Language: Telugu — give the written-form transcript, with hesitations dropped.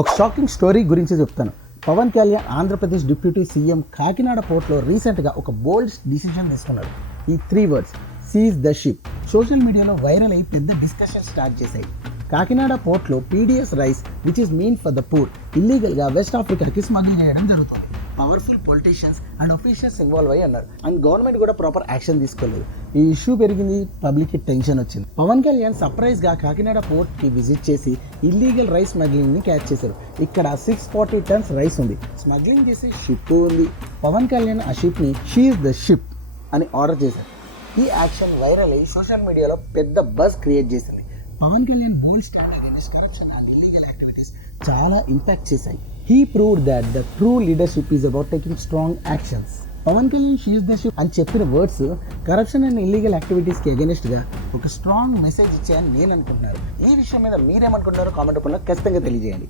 ఒక షాకింగ్ స్టోరీ గురించి చెప్తాను. పవన్ కళ్యాణ్ ఆంధ్రప్రదేశ్ డిప్యూటీ సీఎం కాకినాడ పోర్ట్లో రీసెంట్గా ఒక బోల్డ్ డిసిజన్ తీసుకున్నాడు. ఈ 3 words seize the ship social మీడియాలో వైరల్ అయ్యి పెద్ద డిస్కషన్ స్టార్ట్ చేశాయి. కాకినాడ పోర్ట్లో PDS rice which is mean for the poor ఇల్లీగల్గా వెస్ట్ ఆఫ్రికాకి స్మగ్లింగ్ చేయడం జరుగుతుంది. Powerful politicians and officials involve అయ్యి అన్నారు. అండ్ గవర్నమెంట్ కూడా ప్రాపర్ యాక్షన్ తీసుకోలేదు. ఈ ఇష్యూ పెరిగింది, పబ్లిక్కి టెన్షన్ వచ్చింది. పవన్ కళ్యాణ్ సర్ప్రైజ్గా కాకినాడ పోర్ట్కి విజిట్ చేసి ఇల్లీగల్ రైస్ స్మగ్లింగ్ని క్యాచ్ చేశారు. ఇక్కడ 640 tons రైస్ ఉంది. స్మగ్లింగ్ చేసే షిప్ ఉంది. పవన్ కళ్యాణ్ ఆ షిప్ని షీజ్ ద షిప్ అని ఆర్డర్ చేశారు. ఈ యాక్షన్ వైరల్ అయ్యి సోషల్ మీడియాలో పెద్ద బజ్ క్రియేట్ చేసింది. Pawan Kalyan bold stand against corruption and illegal activities చాలా ఇంపాక్ట్ చేశాయి. He proved that the true leadership is about taking strong actions. Pawan Kalyan seize the ship అని చెప్పిన వర్డ్స్ కరప్షన్ అండ్ ఇల్లీగల్ యాక్టివిటీస్కి అగెనిస్ట్గా ఒక స్ట్రాంగ్ మెసేజ్ ఇచ్చాయని నేను అనుకుంటున్నాను. ఈ విషయం మీద మీరేమనుకుంటున్నారో కామెంట్ రూపంలో ఖచ్చితంగా తెలియజేయండి.